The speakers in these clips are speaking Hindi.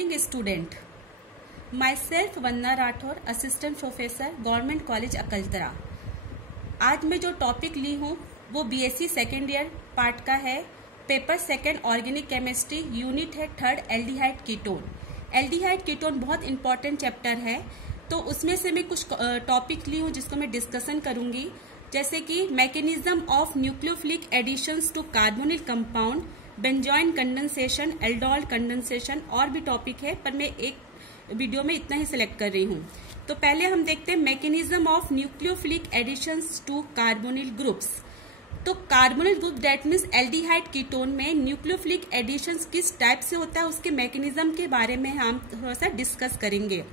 morning student. Myself Vandana Rathore, assistant professor, government college Akaltara. आज मैं जो टॉपिक ली हूँ वो बीएससी सेकेंड ईयर पार्ट का है। Paper second organic chemistry, unit है third aldehyde ketone. Aldehyde ketone बहुत इंपॉर्टेंट चैप्टर है, तो उसमें से मैं कुछ टॉपिक ली हूँ जिसको मैं डिस्कशन करूंगी, जैसे कि mechanism of nucleophilic additions to carbonyl compound, benzoin condensation, aldol condensation, और भी टॉपिक है पर मैं एक वीडियो में इतना ही सिलेक्ट कर रही हूँ। तो पहले हम देखते हैं mechanism of nucleophilic additions to carbonyl groups. तो carbonyl group that means aldehyde ketone में न्यूक्लियोफिलिक एडिशंस किस टाइप से होता है उसके मैकेनिज्म के बारे में हम थोड़ा सा डिस्कस करेंगे।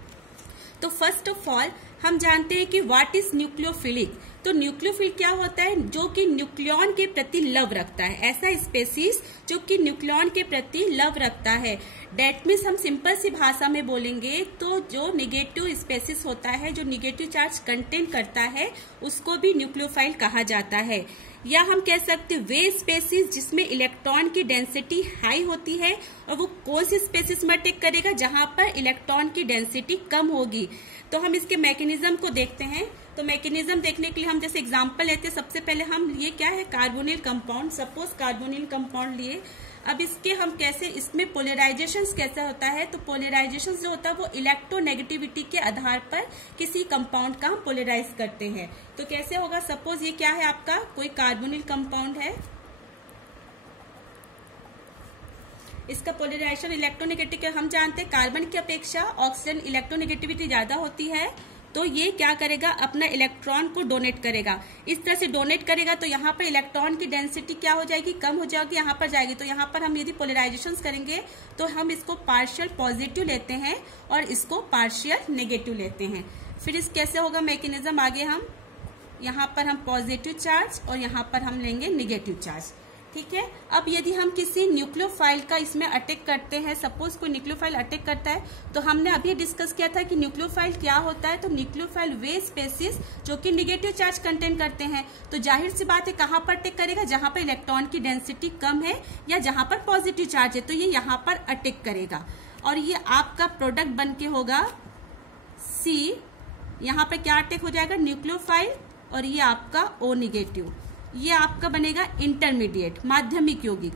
तो फर्स्ट ऑफ ऑल हम जानते हैं कि व्हाट इज न्यूक्लियोफिलिक। तो न्यूक्लियोफिल क्या होता है? जो कि न्यूक्लियॉन के प्रति लव रखता है, ऐसा स्पेसीज जो कि न्यूक्लियॉन के प्रति लव रखता है। डेट मीन्स हम सिंपल सी भाषा में बोलेंगे तो जो निगेटिव स्पेसीज होता है, जो निगेटिव चार्ज कंटेन करता है, उसको भी न्यूक्लियोफाइल कहा जाता है। या हम कह सकते हैं वे स्पेसीज जिसमें इलेक्ट्रॉन की डेंसिटी हाई होती है, और वो कौन सी स्पेसीज में अटैक करेगा? जहां पर इलेक्ट्रॉन की डेंसिटी कम होगी। तो हम इसके मैकेनिज्म को देखते हैं। तो मैकेनिज्म देखने के लिए हम जैसे एग्जांपल लेते हैं, सबसे पहले हम लिए क्या है, carbonyl compound. Suppose carbonyl compound लिए, अब इसके हम कैसे, इसमें पोलराइजेशन कैसा होता है? तो पोलराइजेशन जो होता है वो इलेक्ट्रोनेगेटिविटी के आधार पर किसी कंपाउंड का हम पोलराइज करते हैं। तो कैसे होगा? सपोज ये क्या है, आपका कोई कार्बोनिल कंपाउंड है, इसका पोलराइजेशन इलेक्ट्रोनेगेटिव, हम जानते हैं कार्बन की अपेक्षा ऑक्सीजन इलेक्ट्रोनेगेटिविटी ज्यादा होती है, तो ये क्या करेगा, अपना इलेक्ट्रॉन को डोनेट करेगा। इस तरह से डोनेट करेगा तो यहाँ पर इलेक्ट्रॉन की डेंसिटी क्या हो जाएगी, कम हो जाएगी, यहाँ पर जाएगी। तो यहाँ पर हम यदि पोलराइजेशन करेंगे तो हम इसको पार्शियल पॉजिटिव लेते हैं और इसको पार्शियल नेगेटिव लेते हैं। फिर इस कैसे होगा मैकेनिज्म, आगे हम यहाँ पर हम पॉजिटिव चार्ज और यहाँ पर हम लेंगे निगेटिव चार्ज। ठीक है। अब यदि हम किसी न्यूक्लियोफाइल का इसमें अटैक करते हैं, सपोज कोई न्यूक्लियोफाइल अटैक करता है, तो हमने अभी डिस्कस किया था कि न्यूक्लियोफाइल क्या होता है। तो न्यूक्लियोफाइल वे स्पेसीज जो कि निगेटिव चार्ज कंटेन करते हैं, तो जाहिर सी बात है कहाँ पर अटैक करेगा, जहां पर इलेक्ट्रॉन की डेंसिटी कम है या जहां पर पॉजिटिव चार्ज है, तो ये यहाँ पर अटैक करेगा। और ये आपका प्रोडक्ट बन के होगा सी, यहाँ पर क्या अटैक हो जाएगा, न्यूक्लियोफाइल, और ये आपका ओ निगेटिव, ये आपका बनेगा इंटरमीडिएट, माध्यमिक यौगिक।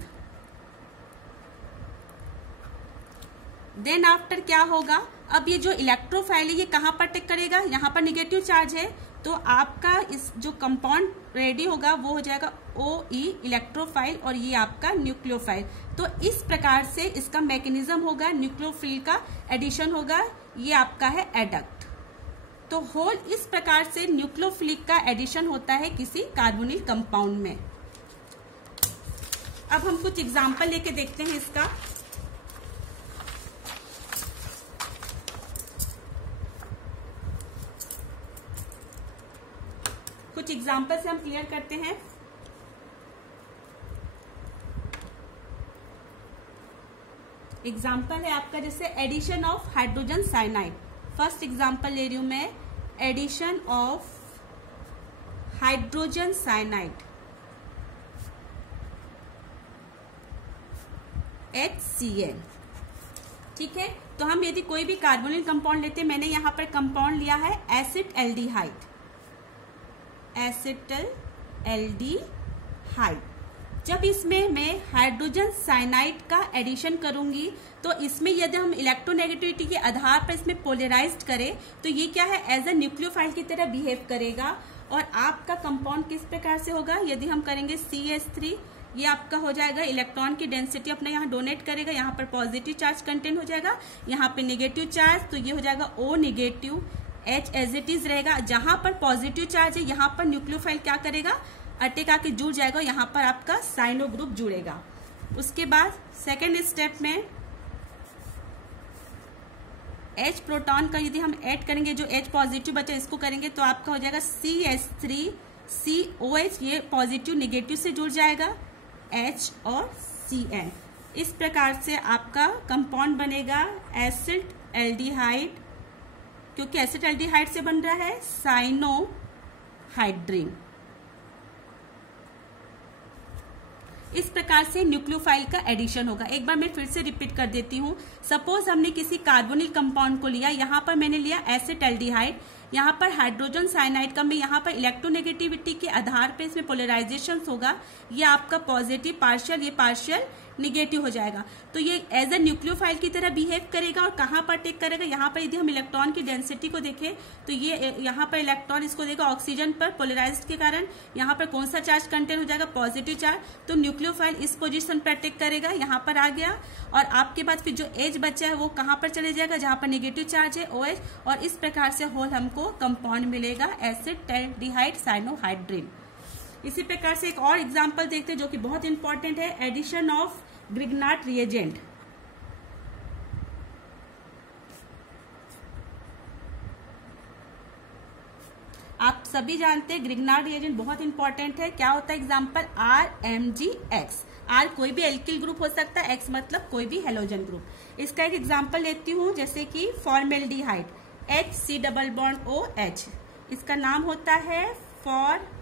देन आफ्टर क्या होगा, अब ये जो इलेक्ट्रोफाइल है ये कहां पर अटैक करेगा, यहां पर निगेटिव चार्ज है, तो आपका इस जो कंपाउंड रेडी होगा वो हो जाएगा OE इलेक्ट्रोफाइल, और ये आपका न्यूक्लियोफाइल। तो इस प्रकार से इसका मैकेनिज्म होगा, न्यूक्लियोफिल का एडिशन होगा, ये आपका है एडक्ट। तो होल इस प्रकार से न्यूक्लियोफिलिक का एडिशन होता है किसी कार्बोनिल कंपाउंड में। अब हम कुछ एग्जांपल लेके देखते हैं इसका। कुछ एग्जांपल से हम क्लियर करते हैं। एग्जांपल है आपका जैसे addition of hydrogen cyanide. First example ले रही हूं मैं, addition of hydrogen cyanide HCl। ठीक है। तो हम यदि कोई भी कार्बोनिल कंपाउंड लेते हैं, मैंने यहां पर कंपाउंड लिया है एसिटल्डिहाइड, एसिटल्डिहाइड। जब इसमें मैं हाइड्रोजन साइनाइड का एडिशन करूंगी तो इसमें यदि हम इलेक्ट्रोनेगेटिविटी के आधार पर इसमें पोलराइज्ड करें तो ये क्या है, एज अ न्यूक्लियोफाइल की तरह बिहेव करेगा। और आपका कंपाउंड किस प्रकार से होगा, यदि हम करेंगे CH3, ये आपका हो जाएगा, इलेक्ट्रॉन की डेंसिटी अपना यहाँ डोनेट करेगा, यहाँ पर पॉजिटिव चार्ज कंटेन हो जाएगा, यहाँ पे निगेटिव चार्ज, तो ये हो जाएगा O negative, H as it is रहेगा। जहां पर पॉजिटिव चार्ज है यहाँ पर न्यूक्लियोफाइल क्या करेगा, अटैक आके जुड़ जाएगा, यहाँ पर आपका साइनो ग्रुप जुड़ेगा। उसके बाद सेकेंड स्टेप में H प्रोटॉन का यदि हम ऐड करेंगे, जो H पॉजिटिव बचा इसको करेंगे, तो आपका हो जाएगा CH3 COH, ये पॉजिटिव निगेटिव से जुड़ जाएगा, H और Cn। इस प्रकार से आपका कंपाउंड बनेगा एसिटल्डिहाइड, क्योंकि एसिटल्डिहाइड से बन रहा है साइनोहाइड्रिन। इस प्रकार से न्यूक्लियोफाइल का एडिशन होगा। एक बार मैं फिर से रिपीट कर देती हूँ। सपोज हमने किसी कार्बोनिल कंपाउंड को लिया, यहाँ पर मैंने लिया एसिटाल्डिहाइड, यहाँ पर हाइड्रोजन साइनाइड का मैं यहाँ पर इलेक्ट्रोनेगेटिविटी के आधार पे इसमें पोलराइजेशन होगा। ये आपका पॉजिटिव पार्शियल, ये पार्शियल निगेटिव हो जाएगा। तो ये एज अ न्यूक्लियोफाइल की तरह बिहेव करेगा और कहाँ पर टेक करेगा, यहाँ पर यदि हम इलेक्ट्रॉन की डेंसिटी को देखें तो ये यहाँ पर इलेक्ट्रॉन इसको देगा ऑक्सीजन पर पोलराइज्ड के कारण, यहाँ पर कौन सा चार्ज कंटेन हो जाएगा, पॉजिटिव चार्ज। तो न्यूक्लियोफाइल इस पोजीशन पर टेक करेगा, यहाँ पर आ गया। और आपके बाद फिर जो एच बचा है वो कहाँ पर चले जाएगा, जहाँ पर नेगेटिव चार्ज है OH, और इस प्रकार से होल हमको कंपाउंड मिलेगा एसिटाल्डिहाइड साइनोहाइड्रिन। इसी प्रकार से एक और एग्जांपल देखते हैं जो कि बहुत इंपॉर्टेंट है, एडिशन ऑफ ग्रिग्नार्ड रिएजेंट। आप सभी जानते हैं ग्रिग्नार्ड रिएजेंट बहुत इंपॉर्टेंट है। क्या होता है एग्जांपल, RMgX। R कोई भी एल्किल ग्रुप हो सकता है, X मतलब कोई भी हेलोजन ग्रुप। इसका एक एग्जांपल लेती हूं, जैसे कि formaldehyde HC double bond OH, इसका नाम होता है फॉर्मेल्डिहाइड।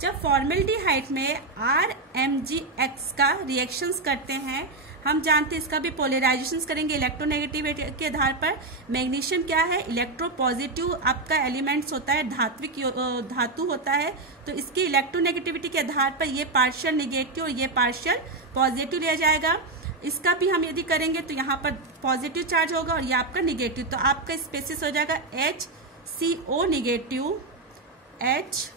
जब फॉर्मेल्डिहाइड में RMgX का रिएक्शंस करते हैं, हम जानते हैं इसका भी पोलराइजेशन करेंगे इलेक्ट्रोनेगेटिविटी के आधार पर। मैग्नीशियम क्या है, इलेक्ट्रोपॉजिटिव आपका एलिमेंट्स होता है, धात्विक धातु होता है। तो इसकी इलेक्ट्रोनेगेटिविटी के आधार पर ये पार्शियल निगेटिव और ये पार्शियल पॉजिटिव लिया जाएगा। इसका भी हम यदि करेंगे तो यहाँ पर पॉजिटिव चार्ज होगा और ये आपका निगेटिव, तो आपका स्पेसिस हो जाएगा HCO निगेटिव H,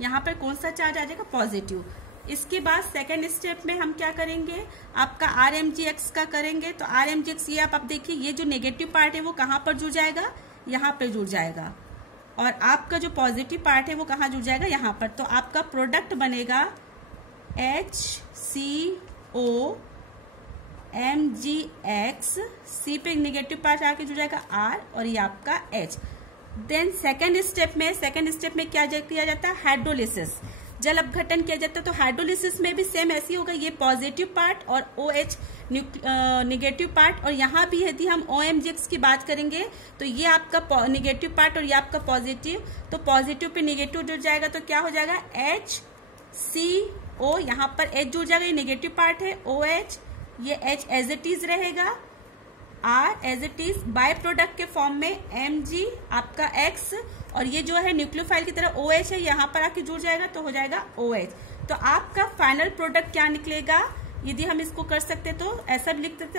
यहाँ पर कौन सा चार्ज आ जाएगा, पॉजिटिव। इसके बाद सेकेंड स्टेप में हम क्या करेंगे, आपका RMgX का करेंगे। तो RMgX ये आप देखिए, ये जो नेगेटिव पार्ट है वो कहाँ पर जुड़ जाएगा, यहाँ पर जुड़ जाएगा, और आपका जो पॉजिटिव पार्ट है वो कहाँ जुड़ जाएगा, यहाँ पर। तो आपका प्रोडक्ट बनेगा HCO MgX, C पे नेगेटिव पार्ट आके जुड़ जाएगा R, और ये आपका H। देन सेकेंड स्टेप में क्या किया जाता है, हाइड्रोलिसिस, जल अपघटन किया जाता है। तो हाइड्रोलिसिस में भी सेम ऐसी होगा, ये पॉजिटिव पार्ट और OH निगेटिव पार्ट, और यहाँ भी यदि हम OMgX की बात करेंगे तो ये आपका निगेटिव पार्ट और ये आपका पॉजिटिव, तो पॉजिटिव पे निगेटिव जुड़ जाएगा, तो क्या हो जाएगा HCO, यहाँ पर H जुड़ जाएगा, ये नेगेटिव पार्ट है, OH, ये H एज इट इज रहेगा, R as it is, by product के फॉर्म में Mg आपका X, और ये जो है न्यूक्लियोफाइल की तरह OH है, यहाँ पर आके जुड़ जाएगा तो हो जाएगा OH। तो आपका फाइनल प्रोडक्ट क्या निकलेगा, यदि हम इसको कर सकते तो ऐसा भी लिख सकते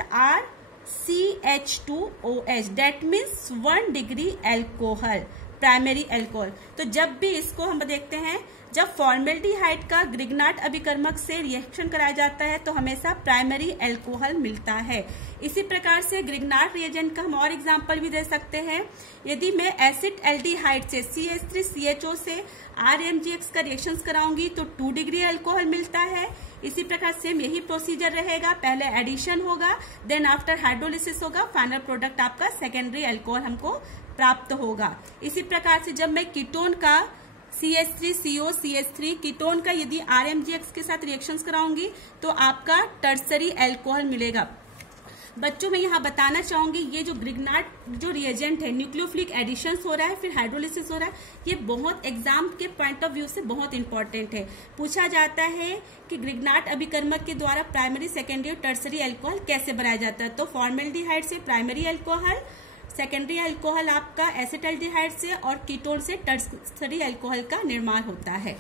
RCH2OH, that means 1 degree alcohol, primary alcohol. तो जब भी इसको हम देखते हैं, जब फॉर्मेल्डिहाइड का ग्रिग्नार्ड अभिकर्मक से रिएक्शन कराया जाता है तो हमेशा प्राइमरी एल्कोहल मिलता है। इसी प्रकार से ग्रिग्नार्ड रिएजेंट का हम और एग्जांपल भी दे सकते हैं। यदि मैं एसिटाल्डिहाइड से CH3CHO से RMgX का रिएक्शन कराऊंगी तो 2 डिग्री एल्कोहल मिलता है। इसी प्रकार सेम यही प्रोसीजर रहेगा, पहले एडिशन होगा, देन आफ्टर हाइड्रोलिसिस होगा, फाइनल प्रोडक्ट आपका सेकेंडरी एल्कोहल हमको प्राप्त होगा। इसी प्रकार से जब मैं कीटोन का CH3COCH3 कीटोन का यदि RMgX के साथ रिएक्शंस कराऊंगी तो आपका टर्सरी एल्कोहल मिलेगा। बच्चों मैं यहाँ बताना चाहूंगी, ये जो ग्रिग्नार्ड जो रिएजेंट है, न्यूक्लियोफिलिक एडिशंस हो रहा है, फिर हाइड्रोलिसिस हो रहा है, ये बहुत एग्जाम के पॉइंट ऑफ व्यू से बहुत इंपॉर्टेंट है। पूछा जाता है कि ग्रिग्नार्ड अभिकर्मक के द्वारा प्राइमरी, सेकेंडरी और टर्सरी एल्कोहल कैसे बनाया जाता है। तो फॉर्मेल्डिहाइड से प्राइमरी एल्कोहल, सेकेंडरी एल्कोहल आपका एसिटाल्डिहाइड से, और कीटोन से टर्सरी एल्कोहल का निर्माण होता है।